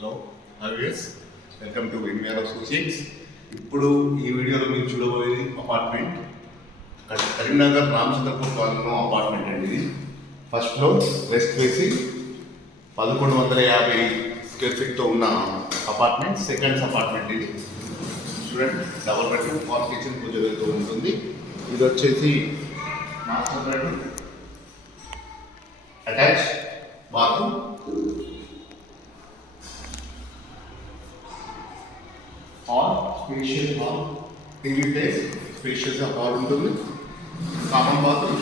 Hello హావ్యస్ welcome to NVR associates. ఇప్పుడు ఈ వీడియోలో మీరు చూడబోయేది అపార్ట్మెంట్ కరీంనగర్ రామచంద్రపూర్ కాలనీలో అపార్ట్మెంట్ అండి. ఇది first floor west facing 1150 square ఫీట్తో ఉన్న అపార్ట్మెంట్. సెకండ్స్ అపార్ట్మెంట్ ఇది చూడండి. Double bedroom hall kitchen puja వెళ్తూ ఉంటుంది. ఇది వచ్చేసి master bedroom, attach bathroom, hall spacious hall, TV place, spacious hall ఉంటుంది. కామన్ బాత్రూమ్,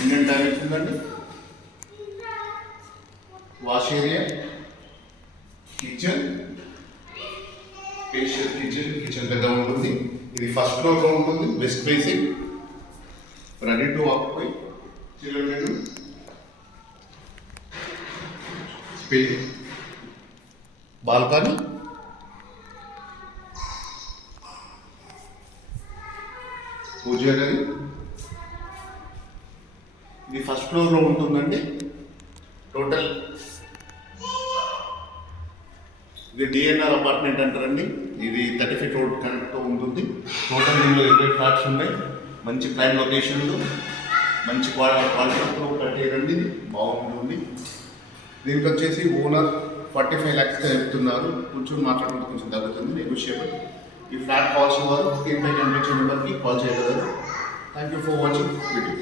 ఇండియన్ టాయిలెట్ ఉందండి, wash area, kitchen, spacious kitchen పెద్ద ఉంటుంది. ఇది ఫస్ట్ ఫ్లోర్లో ఉంటుంది. West facing, ready to occupy, children bedroom, balcony, puja గది. ఇది ఫస్ట్ ఫ్లోర్లో ఉంటుందండి. టోటల్ ఇది డిఎన్ఆర్ అపార్ట్మెంట్ అంటారండి. ఇది 30 ఫీట్ రోడ్ కనెక్ట్తో ఉంటుంది. టోటల్ దీనిలో 20 ఫ్లాట్స్ ఉన్నాయి. మంచి ప్రైమ్ లొకేషన్లో మంచి క్వాలిటీతో కట్టేయండి. ఇది బాగుంటుంది. దీనికి వచ్చేసి ఓనర్ 45 lakhs చెప్తున్నారు. కొంచెం మాట్లాడుకుంటే కొంచెం తగ్గుతుంది, నెగోషియబుల్. ఈ ఫ్లాట్ కావాల్సిన వారు స్క్రీన్ పై కనిపించే నెంబర్కి కాల్ చేయగలరు. Thank you for watching video.